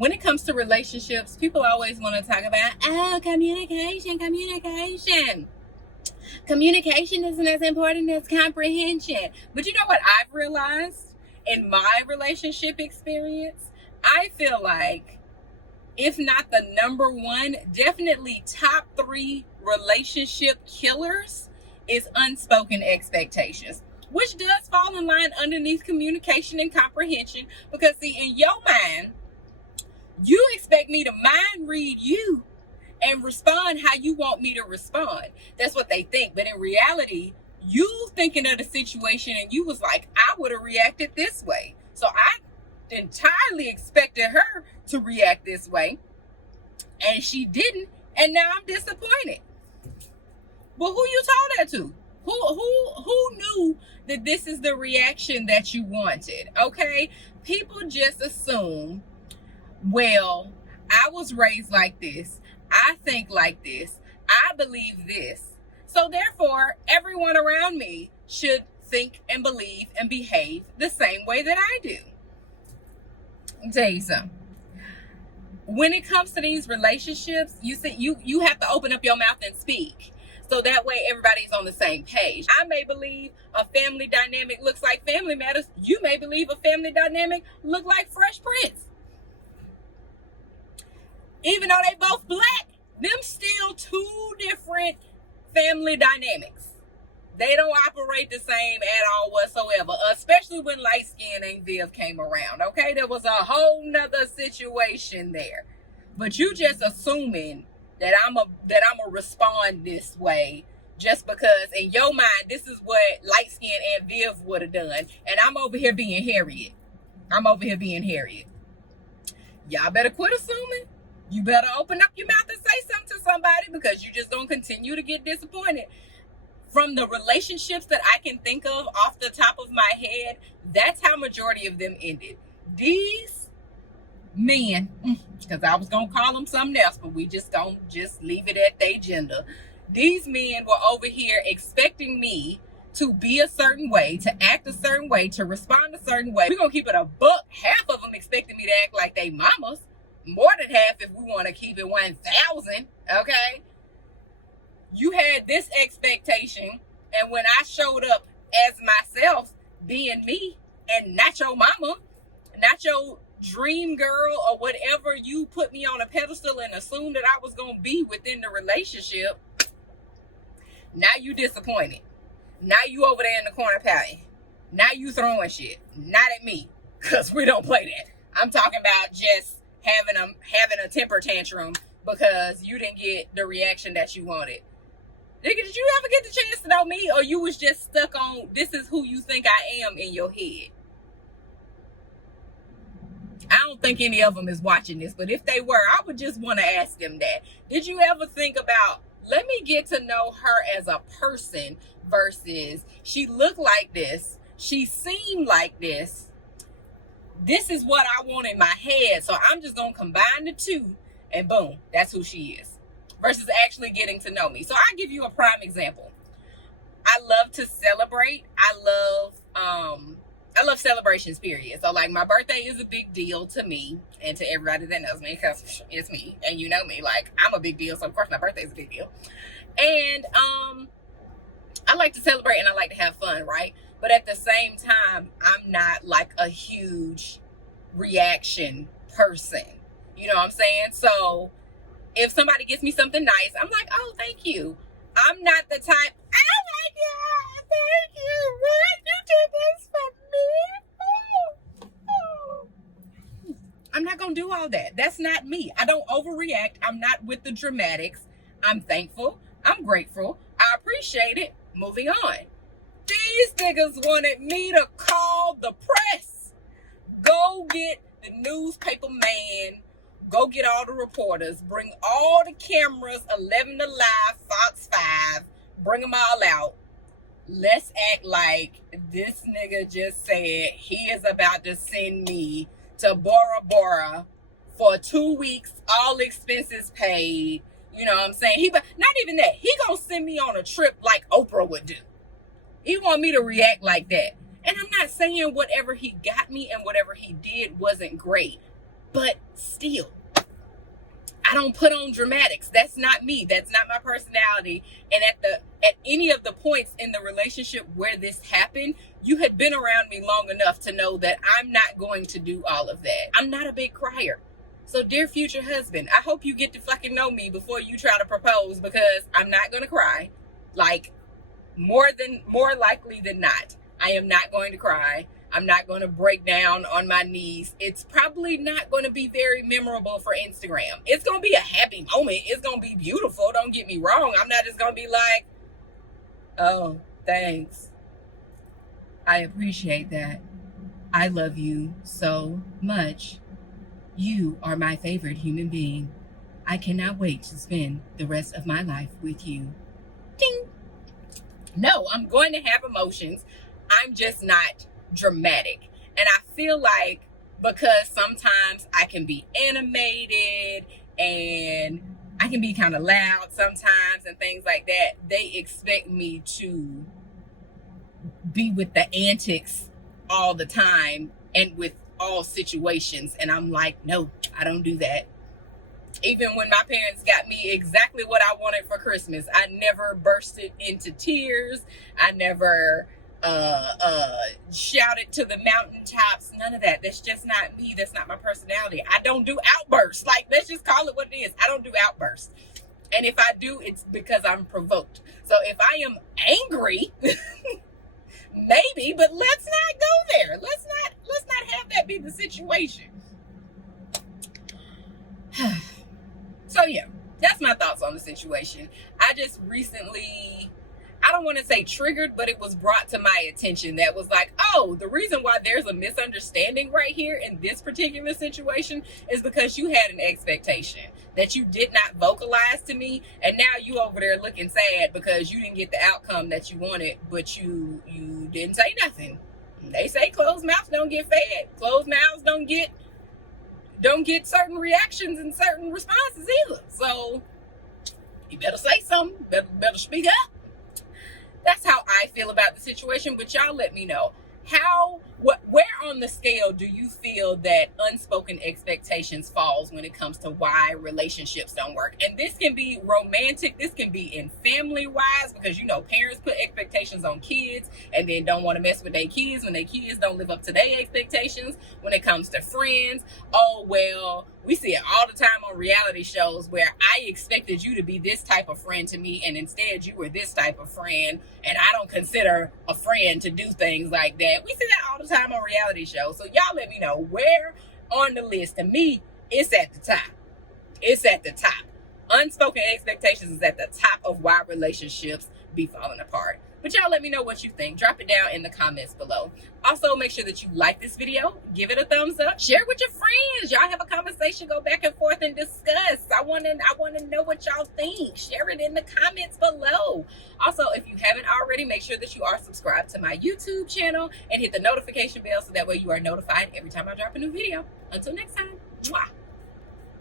when it comes to relationships, people always want to talk about, oh, communication. Communication isn't as important as comprehension. But you know what I've realized in my relationship experience? I feel like, if not the number one, definitely top 3 relationship killers is unspoken expectations, which does fall in line underneath communication and comprehension. Because see, in your mind, you expect me to mind read you and respond how you want me to respond. That's what they think. But in reality, you thinking of the situation and you was like, I would have reacted this way. So I entirely expected her to react this way, and she didn't, and now I'm disappointed. Well, who you told that to? Who knew that this is the reaction that you wanted? Okay, people just assume, well, I was raised like this, I think like this, I believe this, so therefore everyone around me should think and believe and behave the same way that I do. I'll tell you something. When it comes to these relationships, you have to open up your mouth and speak. So that way everybody's on the same page. I may believe a family dynamic looks like Family Matters. You may believe a family dynamic look like Fresh Prince. Even though they both black, them still 2 different family dynamics. They don't operate the same at all whatsoever, especially when light skin and Viv came around. Okay, there was a whole nother situation there. But you just assuming that I'm a respond this way just because in your mind this is what light skin and Viv would have done, and I'm over here being Harriet. Y'all better quit assuming. You better open up your mouth and say something to somebody, because you just gonna continue to get disappointed. From the relationships that I can think of off the top of my head, that's how majority of them ended. These men, because I was going to call them something else, but we just gonna leave it at their gender. These men were over here expecting me to be a certain way, to act a certain way, to respond a certain way. We're going to keep it a buck. Half of them expecting me to act like they mamas. More than half if we want to keep it 1,000, okay? You had this expectation, and when I showed up as myself, being me, and not your mama, not your dream girl, or whatever you put me on a pedestal and assumed that I was going to be within the relationship, now you disappointed. Now you over there in the corner pouting. Now you throwing shit. Not at me, because we don't play that. I'm talking about just having a temper tantrum because you didn't get the reaction that you wanted. Nigga, did you ever get the chance to know me, or you was just stuck on this is who you think I am in your head? I don't think any of them is watching this, but if they were, I would just want to ask them that. Did you ever think about, let me get to know her as a person versus she looked like this, she seemed like this, this is what I want in my head, so I'm just going to combine the two, and boom, that's who she is. Versus actually getting to know me. So I'll give you a prime example. I love to celebrate. I love celebrations, period. So like my birthday is a big deal to me and to everybody that knows me, because it's me and you know me. Like, I'm a big deal, so of course my birthday is a big deal. And I like to celebrate and I like to have fun, right? But at the same time, I'm not like a huge reaction person. You know what I'm saying? So if somebody gives me something nice, I'm like, oh, thank you. I'm not the type, oh my God, thank you. What? You did this for me? Oh. I'm not going to do all that. That's not me. I don't overreact. I'm not with the dramatics. I'm thankful. I'm grateful. I appreciate it. Moving on. These niggas wanted me to call the press. Go get the newspaper man. Go get all the reporters, bring all the cameras, 11 to Live, Fox 5, bring them all out. Let's act like this nigga just said he is about to send me to Bora Bora for 2 weeks, all expenses paid. You know what I'm saying? Not even that. He gonna send me on a trip like Oprah would do. He want me to react like that. And I'm not saying whatever he got me and whatever he did wasn't great. But still, I don't put on dramatics. That's not me. That's not my personality. And at any of the points in the relationship where this happened, you had been around me long enough to know that I'm not going to do all of that. I'm not a big crier. So dear future husband, I hope you get to fucking know me before you try to propose, because I'm not going to cry. Like, more likely than not, I am not going to cry. I'm not going to break down on my knees. It's probably not going to be very memorable for Instagram. It's going to be a happy moment. It's going to be beautiful. Don't get me wrong. I'm not just going to be like, oh, thanks. I appreciate that. I love you so much. You are my favorite human being. I cannot wait to spend the rest of my life with you. Ding. No, I'm going to have emotions. I'm just not dramatic. And I feel like, because sometimes I can be animated and I can be kind of loud sometimes and things like that, they expect me to be with the antics all the time and with all situations. And I'm like, no, I don't do that. Even when my parents got me exactly what I wanted for Christmas, I never bursted into tears. I never shouted to the mountaintops. None of that. That's just not me. That's not my personality. I don't do outbursts. Like, let's just call it what it is. I don't do outbursts. And if I do, it's because I'm provoked. So if I am angry, maybe, but let's not go there. Let's not have that be the situation. So yeah, that's my thoughts on the situation. I just recently, I don't want to say triggered, but it was brought to my attention that was like, oh, the reason why there's a misunderstanding right here in this particular situation is because you had an expectation that you did not vocalize to me, and now you over there looking sad because you didn't get the outcome that you wanted, but you didn't say nothing. They say closed mouths don't get fed. Closed mouths don't get certain reactions and certain responses either. So you better say something. Better speak up. That's how I feel about the situation. But y'all let me know. Where on the scale do you feel that unspoken expectations falls when it comes to why relationships don't work? And this can be romantic. This can be in family wise, because, you know, parents put expectations on kids and then don't want to mess with their kids when their kids don't live up to their expectations. When it comes to friends, oh, well, we see it all the time on reality shows where I expected you to be this type of friend to me, and instead you were this type of friend, and I don't consider a friend to do things like that. We see that all the time on reality shows. So y'all let me know where on the list. To me, it's at the top. It's at the top. Unspoken expectations is at the top of why relationships be falling apart. But y'all let me know what you think. Drop it down in the comments below. Also, make sure that you like this video. Give it a thumbs up. Share it with your friends. Y'all have a conversation. Go back and forth and discuss. I want to know what y'all think. Share it in the comments below. Also, if you haven't already, make sure that you are subscribed to my YouTube channel and hit the notification bell so that way you are notified every time I drop a new video. Until next time. Mwah.